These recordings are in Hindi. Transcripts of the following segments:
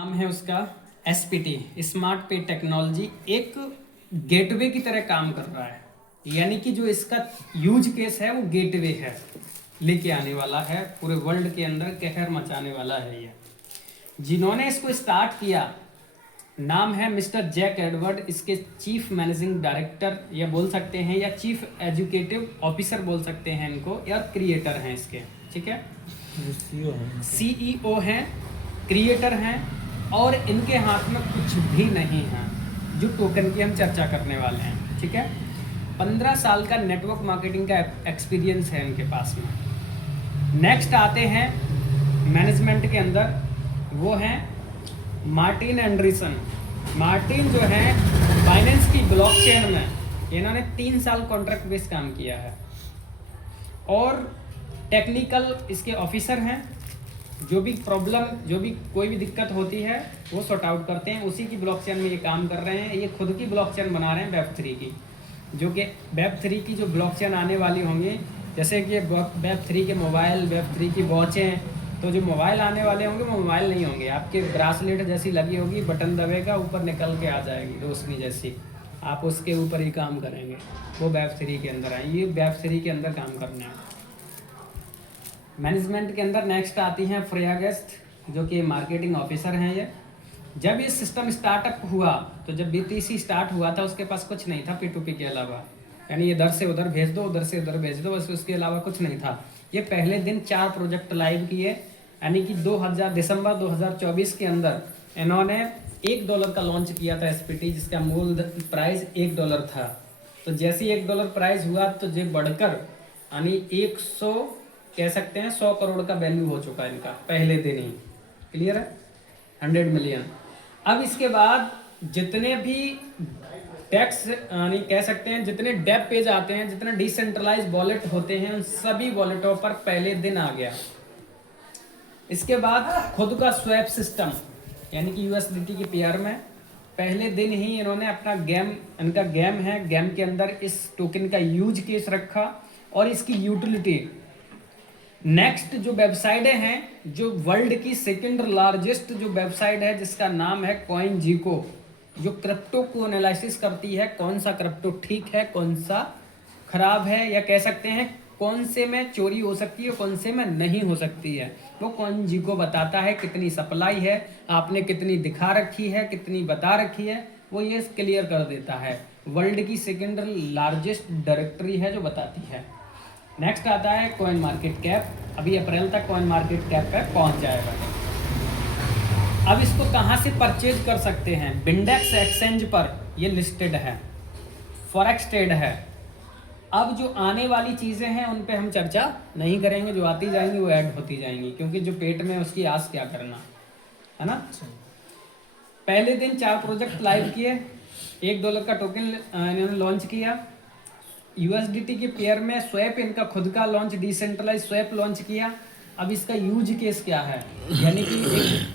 नाम है उसका एसपीटी, स्मार्ट पे टेक्नोलॉजी। एक गेटवे की तरह काम कर रहा है, यानी कि जो इसका यूज केस है वो गेटवे है, लेके आने वाला है, पूरे वर्ल्ड के अंदर कहर मचाने वाला है ये। जिन्होंने इसको स्टार्ट किया नाम है मिस्टर जैक एडवर्ड, इसके चीफ मैनेजिंग डायरेक्टर या बोल सकते हैं, या चीफ एजुकेटिव ऑफिसर बोल सकते हैं इनको, या क्रिएटर हैं इसके, ठीक है। सीईओ हैं, क्रिएटर हैं, और इनके हाथ में कुछ भी नहीं है जो टोकन की हम चर्चा करने वाले हैं, ठीक है। 15 साल का नेटवर्क मार्केटिंग का एक्सपीरियंस है इनके पास में। नेक्स्ट आते हैं मैनेजमेंट के अंदर, वो हैं मार्टिन एंडरसन। मार्टिन जो है फाइनेंस की ब्लॉकचेन में इन्होंने 3 साल कॉन्ट्रैक्ट बेस काम किया है, और टेक्निकल इसके ऑफिसर हैं। जो भी प्रॉब्लम, जो भी कोई भी दिक्कत होती है वो सॉर्ट आउट करते हैं। उसी की ब्लॉकचेन में ये काम कर रहे हैं। ये खुद की ब्लॉकचेन बना रहे हैं वेब3 की, जो कि वेब3 की जो ब्लॉकचेन आने वाली होंगी, जैसे कि वेब3 के मोबाइल, वेब3 की वॉचें, तो जो मोबाइल आने वाले होंगे वो मोबाइल नहीं होंगे, आपके ब्रासलेट जैसी लगी होगी, बटन दबेगा ऊपर निकल के आ जाएगी रोशनी जैसी, आप उसके ऊपर ही काम करेंगे, वो वेब3 के अंदर आए। ये वेब3 के अंदर काम करना है। मैनेजमेंट के अंदर नेक्स्ट आती हैं फ्रेया गेस्ट, जो कि मार्केटिंग ऑफिसर हैं ये। जब ये सिस्टम स्टार्टअप हुआ, तो जब बीटीसी स्टार्ट हुआ था उसके पास कुछ नहीं था P2P के अलावा, यानी इधर से उधर भेज दो, उधर से उधर भेज दो, बस उसके अलावा कुछ नहीं था। ये पहले दिन 4 प्रोजेक्ट लाइव किए, यानी कि दिसंबर 2024 के अंदर इन्होंने $1 का लॉन्च किया था एसपीटी, जिसका मूल प्राइस $1 था। तो जैसे ही $1 प्राइस हुआ तो ये बढ़कर यानी 100 कह सकते हैं 100 करोड़ का वैल्यू हो चुका है इनका पहले दिन ही। क्लियर है? 100 मिलियन। अब इसके बाद जितने भी टैक्स यानी कह सकते हैं जितने डेप पेज आते हैं, जितने डिसेंट्रलाइज वॉलेट होते हैं, उन सभी वॉलेटों पर पहले दिन आ गया। इसके बाद खुद का स्वैप सिस्टम, यानी कि USDT की पेयर में पहले दिन ही इन्होंने अपना गेम, इनका गेम है, गेम के अंदर इस टोकन का यूज केस रखा और इसकी यूटिलिटी। नेक्स्ट जो वेबसाइटें हैं, जो वर्ल्ड की सेकंड लार्जेस्ट जो वेबसाइट है जिसका नाम है CoinGecko, जो क्रिप्टो को एनालिसिस करती है, कौन सा क्रिप्टो ठीक है, कौन सा खराब है, या कह सकते हैं कौन से में चोरी हो सकती है, कौन से में नहीं हो सकती है, वो CoinGecko बताता है। कितनी सप्लाई है, आपने कितनी दिखा रखी है, कितनी बता रखी है, वो ये क्लियर कर देता है। वर्ल्ड की सेकंड लार्जेस्ट डायरेक्टरी है जो बताती है। नेक्स्ट आता है कॉइन मार्केट कैप। अभी अप्रैल तक कॉइन मार्केट कैप पे पहुंच जाएगा। अब इसको कहाँ से परचेज कर सकते हैं? बिंडेक्स एक्सचेंज पर ये लिस्टेड है, फॉरेक्स ट्रेड है। अब जो आने वाली चीज़ें हैं उन पे हम चर्चा नहीं करेंगे, जो आती जाएंगी वो ऐड होती जाएंगी, क्योंकि जो पेट में उसकी आस क्या करना है ना। पहले दिन 4 प्रोजेक्ट लाइव किए, $1 का टोकन इन्होंने लॉन्च किया। USDT के पेयर में स्वैप, इनका खुद का लॉन्च, डिसेंट्रलाइज स्वैप लॉन्च किया। अब इसका यूज केस क्या है, यानी कि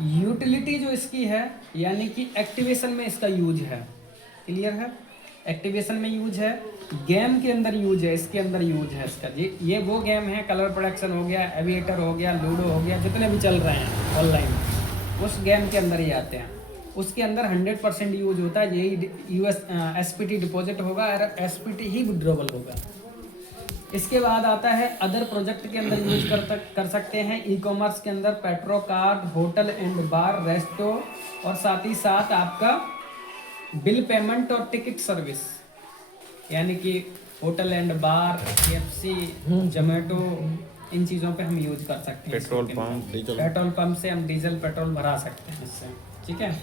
यूटिलिटी जो इसकी है, यानी कि एक्टिवेशन में इसका यूज है। क्लियर है? एक्टिवेशन में यूज है, गेम के अंदर यूज है, इसके अंदर यूज है इसका। ये वो गेम है, कलर प्रोडक्शन हो गया, एविएटर हो गया, लूडो हो गया, जितने भी चल रहे हैं ऑनलाइन, उस गेम के अंदर ही आते हैं। उसके अंदर 100% यूज होता है। यही SPT डिपॉजिट होगा और SPT ही विड्रॉवल होगा। इसके बाद आता है अदर प्रोजेक्ट के अंदर यूज कर सकते हैं। ई-कॉमर्स के अंदर petro card, hotel and bar, resto, और साथ ही साथ आपका बिल पेमेंट और टिकट सर्विस, यानी कि hotel and bar, KFC, Zomato, इन चीज़ों पे हम यूज कर सकते हैं। पेट्रोल पंप से हम डीजल पेट्रोल भरा सकते हैं इससे, ठीक है।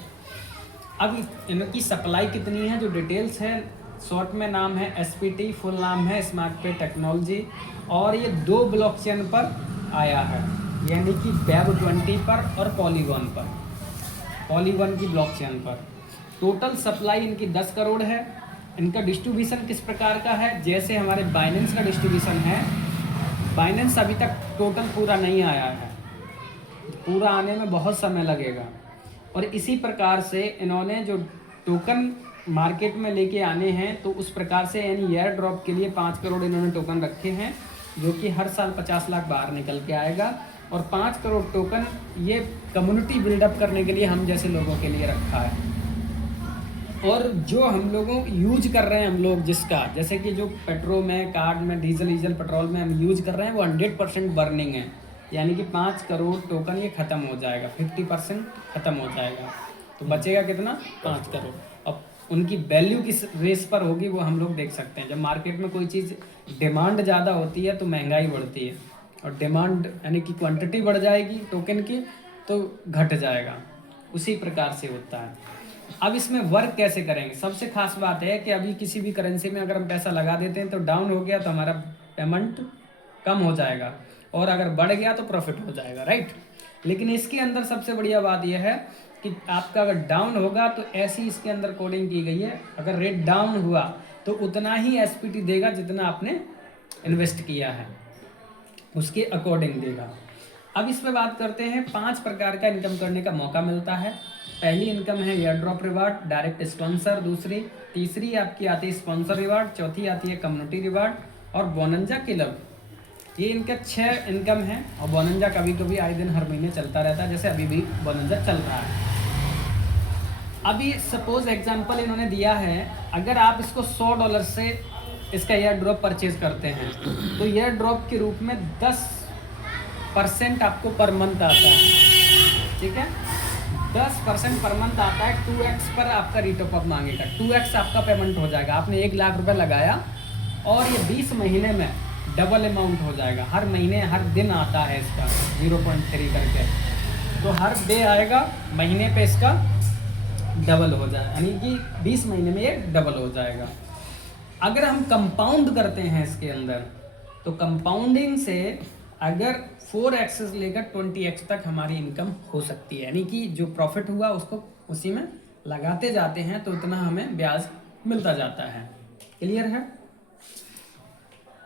अब इनकी सप्लाई कितनी है, जो डिटेल्स है, शॉर्ट में नाम है SPT, फुल नाम है स्मार्ट पे टेक्नोलॉजी, और ये 2 ब्लॉकचेन पर आया है, यानी कि Web20 पर और पॉलीगॉन पर, पॉलीगॉन की ब्लॉकचेन पर। टोटल सप्लाई इनकी 10 करोड़ है। इनका डिस्ट्रीब्यूशन किस प्रकार का है, जैसे हमारे बाइनेंस का डिस्ट्रीब्यूशन है। बाइनेंस अभी तक टोटल पूरा नहीं आया है, पूरा आने में बहुत समय लगेगा। और इसी प्रकार से इन्होंने जो टोकन मार्केट में लेके आने हैं, तो उस प्रकार से यानी एयर ड्रॉप के लिए 5 करोड़ इन्होंने टोकन रखे हैं, जो कि हर साल 50 लाख बाहर निकल के आएगा। और 5 करोड़ टोकन ये कम्युनिटी बिल्डअप करने के लिए हम जैसे लोगों के लिए रखा है। और जो हम लोगों यूज कर रहे हैं हम लोग, जिसका जैसे कि जो पेट्रोल में, कार्ड में, डीजल पेट्रोल में हम यूज कर रहे हैं, वो 100% बर्निंग है। यानी कि 5 करोड़ टोकन ये ख़त्म हो जाएगा, 50% ख़त्म हो जाएगा, तो बचेगा कितना? 5 करोड़। अब उनकी वैल्यू किस रेस पर होगी वो हम लोग देख सकते हैं। जब मार्केट में कोई चीज़ डिमांड ज़्यादा होती है तो महंगाई बढ़ती है, और डिमांड यानी कि क्वांटिटी बढ़ जाएगी टोकन की तो घट जाएगा। उसी प्रकार से होता है। अब इसमें वर्क कैसे करेंगे? सबसे खास बात है कि अभी किसी भी करेंसी में अगर हम पैसा लगा देते हैं तो डाउन हो गया तो हमारा पेमेंट कम हो जाएगा, और अगर बढ़ गया तो प्रॉफिट हो जाएगा, राइट। लेकिन इसके अंदर सबसे बढ़िया बात यह है कि आपका अगर डाउन होगा तो ऐसी इसके अंदर कोडिंग की गई है, अगर रेट डाउन हुआ तो उतना ही एसपीटी देगा जितना आपने इन्वेस्ट किया है, उसके अकॉर्डिंग देगा। अब इस पर बात करते हैं। 5 प्रकार का इनकम करने का मौका मिलता है। पहली इनकम है air drop reward, direct sponsor, तीसरी आपकी आती है स्पॉन्सर रिवार्ड, चौथी आती है कम्युनिटी रिवार्ड, और बोनंजा क्लब। ये इनका 6 इनकम है। और बोनंजा कभी कभी आए दिन हर महीने चलता रहता है, जैसे अभी भी बोनंजा चल रहा है। अभी सपोज एग्जांपल इन्होंने दिया है, अगर आप इसको $100 से इसका एयर ड्रॉप परचेज करते हैं तो एयर ड्रॉप के रूप में 10% आपको पर मंथ आता है, ठीक है। 10% पर मंथ आता है। 2x पर आपका रिटॉप अप मांगेगा, 2x आपका पेमेंट हो जाएगा। आपने 1 लाख रुपए लगाया और ये 20 महीने में डबल अमाउंट हो जाएगा। हर महीने हर दिन आता है इसका 0.3 करके, तो हर डे आएगा, महीने पे इसका डबल हो जाए, यानी कि 20 महीने में ये डबल हो जाएगा। अगर हम कंपाउंड करते हैं इसके अंदर, तो कंपाउंडिंग से अगर 4x से लेकर 20x तक हमारी इनकम हो सकती है, यानी कि जो प्रॉफिट हुआ उसको उसी में लगाते जाते हैं तो उतना हमें ब्याज मिलता जाता है। क्लियर है?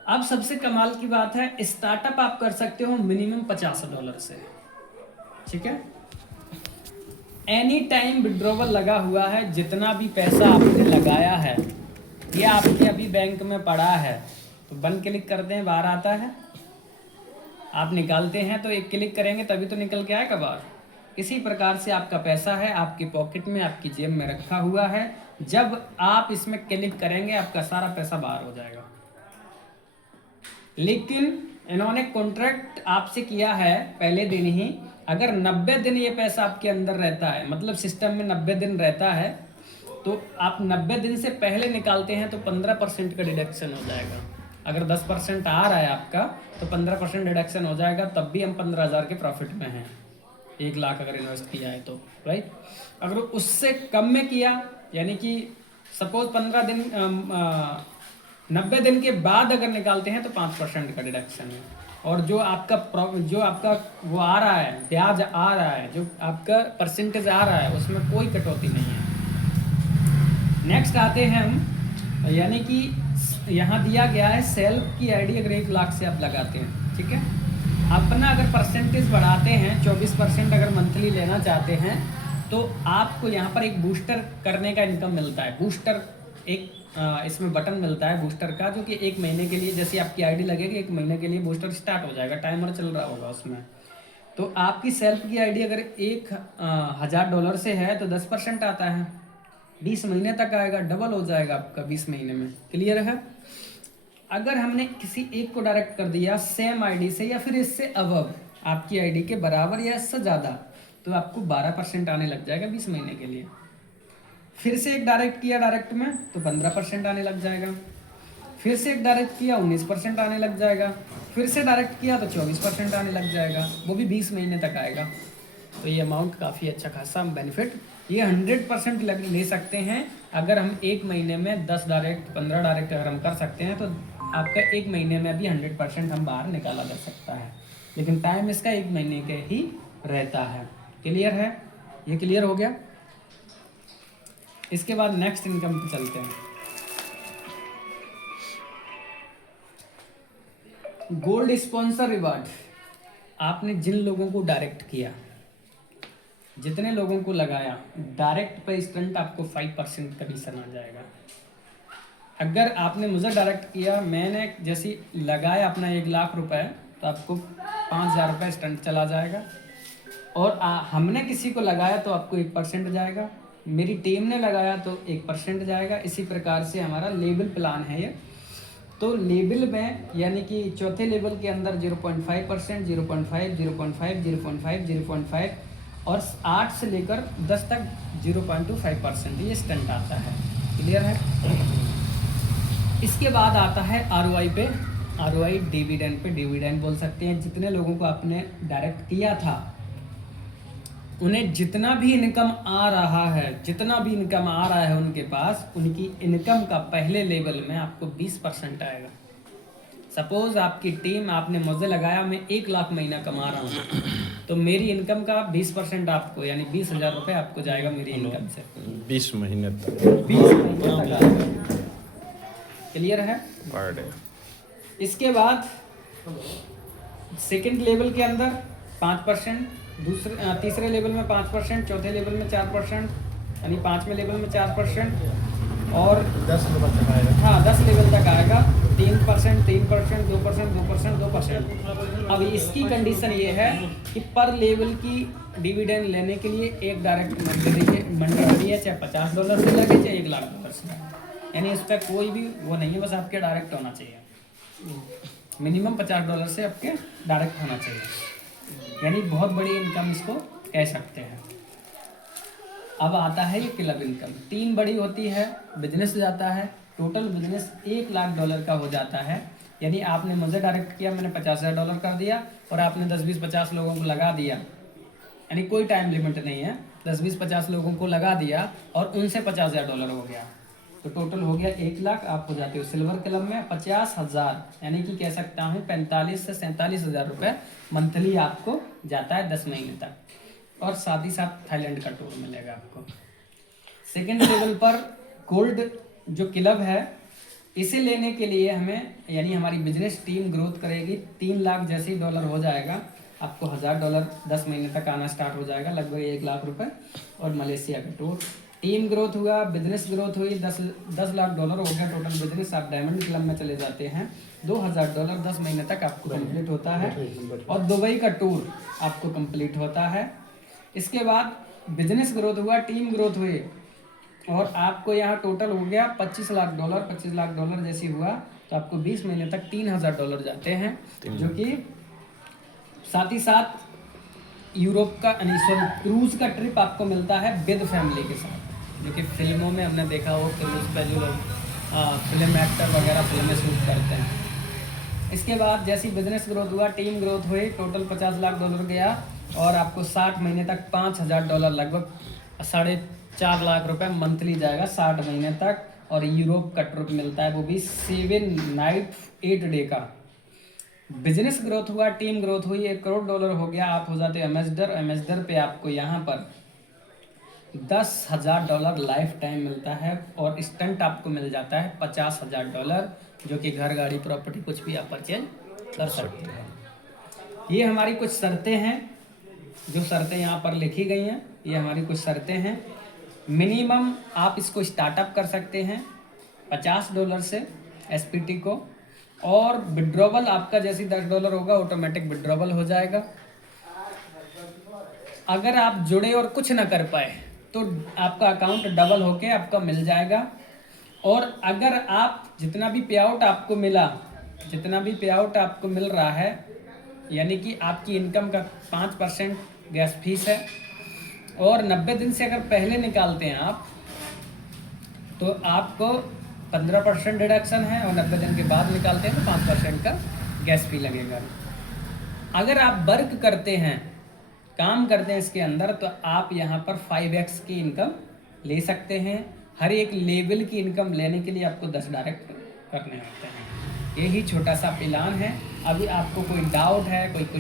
अब सबसे कमाल की बात है, स्टार्टअप आप कर सकते हो मिनिमम $50 से, ठीक है। एनी टाइम विड्रॉवल लगा हुआ है। जितना भी पैसा आपने लगाया है ये आपके अभी बैंक में पड़ा है, तो 1 क्लिक करते हैं बाहर आता है, आप निकालते हैं तो 1 क्लिक करेंगे तभी तो निकल के आएगा बाहर। इसी प्रकार से आपका पैसा है आपकी पॉकेट में, आपकी जेब में रखा हुआ है। जब आप इसमें क्लिक करेंगे आपका सारा पैसा बाहर हो जाएगा। लेकिन इन्होंने कॉन्ट्रैक्ट आपसे किया है पहले दिन ही, अगर 90 दिन ये पैसा आपके अंदर रहता है, मतलब सिस्टम में 90 दिन रहता है, तो आप 90 दिन से पहले निकालते हैं तो 15% का डिडक्शन हो जाएगा। अगर 10% आ रहा है आपका तो 15% डिडक्शन हो जाएगा, तब भी हम 15,000 के प्रॉफिट में हैं। 1 लाख अगर इन्वेस्ट किया है तो, राइट। अगर उससे कम में किया, यानी कि सपोज 15 दिन 90 दिन के बाद अगर निकालते हैं तो 5% का डिडक्शन है। और जो आपका वो आ रहा है, ब्याज आ रहा है, जो आपका परसेंटेज आ रहा है, उसमें कोई कटौती नहीं है। नेक्स्ट आते हैं हम, यानी कि यहाँ दिया गया है सेल्फ की आईडी अगर 1 लाख से आप लगाते हैं, ठीक है। अपना अगर परसेंटेज बढ़ाते हैं, 24% अगर मंथली लेना चाहते हैं, तो आपको यहाँ पर एक बूस्टर करने का इनकम मिलता है। बूस्टर एक इसमें बटन मिलता है बूस्टर का, जो कि 1 महीने के लिए, जैसे आपकी आईडी लगेगी 1 महीने के लिए बूस्टर स्टार्ट हो जाएगा, टाइमर चल रहा होगा उसमें। तो आपकी सेल्फ की आईडी अगर $1,000 से है तो 10% आता है, 20 महीने तक आएगा, डबल हो जाएगा आपका 20 महीने में। क्लियर है? अगर हमने किसी एक को डायरेक्ट कर दिया सेम आईडी से या फिर इससे अबव, आपकी आईडी के बराबर या इससे ज़्यादा, तो आपको 12% आने लग जाएगा 20 महीने के लिए। फिर से एक डायरेक्ट किया डायरेक्ट में तो 15% आने लग जाएगा। फिर से एक डायरेक्ट किया 19% आने लग जाएगा। फिर से डायरेक्ट किया तो 24% आने लग जाएगा, वो भी 20 महीने तक आएगा। तो ये अमाउंट काफ़ी अच्छा खासा बेनिफिट, ये 100% ले सकते हैं। अगर हम 1 महीने में 10 डायरेक्ट 15 डायरेक्ट अगर हम कर सकते हैं तो आपका 1 महीने में भी 100% हम बाहर निकाला जा सकता है। लेकिन टाइम इसका 1 महीने के ही रहता है। क्लियर है? ये क्लियर हो गया? इसके बाद नेक्स्ट इनकम पे चलते हैं। Gold sponsor reward. आपने जिन लोगों को डायरेक्ट किया, जितने लोगों को लगाया डायरेक्ट पे स्टंट आपको 5% कमीशन आ जाएगा। अगर आपने मुझे डायरेक्ट किया, मैंने जैसे लगाया अपना 1 लाख रुपए, तो आपको 5,000 रुपये स्टंट चला जाएगा। और हमने किसी को लगाया तो आपको 1% जाएगा, मेरी टीम ने लगाया तो 1% जाएगा। इसी प्रकार से हमारा लेवल प्लान है ये। तो लेवल में यानी कि चौथे लेवल के अंदर 0.5%, 0.5, 0.5, 0.5, 0.5 और 8 से लेकर 10 तक 0.25% ये स्टंट आता है। क्लियर है? इसके बाद आता है ROI पे। ROI डिविडेंड पे, डिविडेंड बोल सकते हैं। जितने लोगों को आपने डायरेक्ट किया था उन्हें जितना भी इनकम आ रहा है, जितना भी इनकम आ रहा है उनके पास, उनकी इनकम का पहले लेवल में आपको 20% आएगा। सपोज आपकी टीम, आपने मुझे लगाया, मैं 1 लाख महीना कमा रहा हूँ, तो मेरी इनकम का 20% आपको यानी 20,000 रुपये आपको जाएगा मेरी इनकम से 20 महीने तक। 20 महीने तक आएगा। क्लियर है? Per day. इसके बाद सेकंड लेवल के अंदर 5%, तीसरे लेवल में 5%, चौथे लेवल में 4%, यानी 5वें लेवल में 4% और 10 लेवल तक आएगा। हाँ 10 लेवल तक आएगा 3%, 3%, 2%, 2%, 2%। अब इसकी कंडीशन ये है कि पर लेवल की डिविडेंड लेने के लिए एक डायरेक्ट मंडली है, चाहे $50 से लगे चाहे $1,00,000 से, यानी इस पर कोई भी वो नहीं है, बस आपके डायरेक्ट होना चाहिए। मिनिमम $50 से आपके डायरेक्ट होना चाहिए, यानी बहुत बड़ी इनकम इसको कह सकते हैं। अब आता है ये क्लब इनकम। 3 बड़ी होती है। बिजनेस जाता है, टोटल बिजनेस $1,00,000 का हो जाता है, यानी आपने मुझे डायरेक्ट किया, मैंने $50,000 कर दिया और आपने 10, 20, 50 लोगों को लगा दिया, यानी कोई टाइम लिमिट नहीं है। 10, 20, 50 लोगों को लगा दिया और उनसे $50,000 हो गया, तो टोटल हो गया 1,00,000। आप हो जाते हो सिल्वर क्लब में। 50,000 यानी कि कह सकता हूँ 45 से 47,000 रुपये मंथली आपको जाता है 10 महीने तक, और साथ ही साथ थाईलैंड का टूर मिलेगा आपको। सेकेंड लेवल पर गोल्ड जो क्लब है, इसे लेने के लिए हमें यानी हमारी बिजनेस टीम ग्रोथ करेगी। 3,00,000 जैसे ही डॉलर हो जाएगा, आपको $1,000 10 महीने तक आना स्टार्ट हो जाएगा, लगभग 1,00,000 रुपये। और मलेशिया का टूर, टीम ग्रोथ हुआ, बिजनेस ग्रोथ हुई, $10 लाख हो गया टोटल बिजनेस। आप डायमंड क्लब में चले जाते हैं, $2,000 10 महीने तक आपको कंप्लीट होता है, और दुबई का टूर आपको कंप्लीट होता है। इसके बाद बिजनेस ग्रोथ हुआ, टीम ग्रोथ हुई, और आपको यहाँ टोटल हो गया $25 लाख। $25 लाख जैसे हुआ तो आपको 20 महीने तक $3,000 जाते हैं, जो कि साथ ही साथ यूरोप का क्रूज का ट्रिप आपको मिलता है विद फैमिली के साथ, जो कि फिल्मों में हमने देखा हो, क्रूज पे जो लोग फिल्म एक्टर वगैरह फिल्में शूट करते हैं। इसके बाद जैसी बिजनेस ग्रोथ हुआ, टीम ग्रोथ हुई, टोटल $50 लाख गया, और आपको 60 महीने तक $5,000 लगभग 4.5 लाख रुपए मंथली जाएगा 60 महीने तक। और यूरोप का ट्रिप मिलता है, वो भी 7 नाइट 8 डे का। बिजनेस ग्रोथ हुआ, टीम ग्रोथ हुई, $1 करोड़ हो गया, आप हो जाते हैं एम्बेसडर। एम्बेसडर पे आपको यहाँ पर $10,000 लाइफ टाइम मिलता है, और स्टंट आपको मिल जाता है $50,000, जो कि घर, गाड़ी, प्रॉपर्टी कुछ भी आप परचेज कर सकते हैं। ये हमारी कुछ शर्तें हैं, जो शर्तें यहाँ पर लिखी गई हैं, ये हमारी कुछ शर्तें हैं। मिनिमम आप इसको स्टार्टअप कर सकते हैं $50 से SPT को, और विड्रॉवल आपका जैसे $10 होगा ऑटोमेटिक विड्रॉवल हो जाएगा। अगर आप जुड़े और कुछ ना कर पाए तो आपका अकाउंट डबल होके आपका मिल जाएगा। और अगर आप जितना भी पे आउट आपको मिल रहा है, यानी कि आपकी इनकम का 5% गैस फीस है, और 90 दिन से अगर पहले निकालते हैं आप, तो आपको 15% डिडक्शन है, और 90 दिन के बाद निकालते हैं तो 5% का गैस फी लगेगा। अगर आप वर्क करते हैं, काम करते हैं इसके अंदर, तो आप यहाँ पर 5x की इनकम ले सकते हैं। हर एक लेवल की इनकम लेने के लिए आपको 10 डायरेक्ट करने होते हैं। यही छोटा सा प्लान है। अभी आपको कोई डाउट है, कोई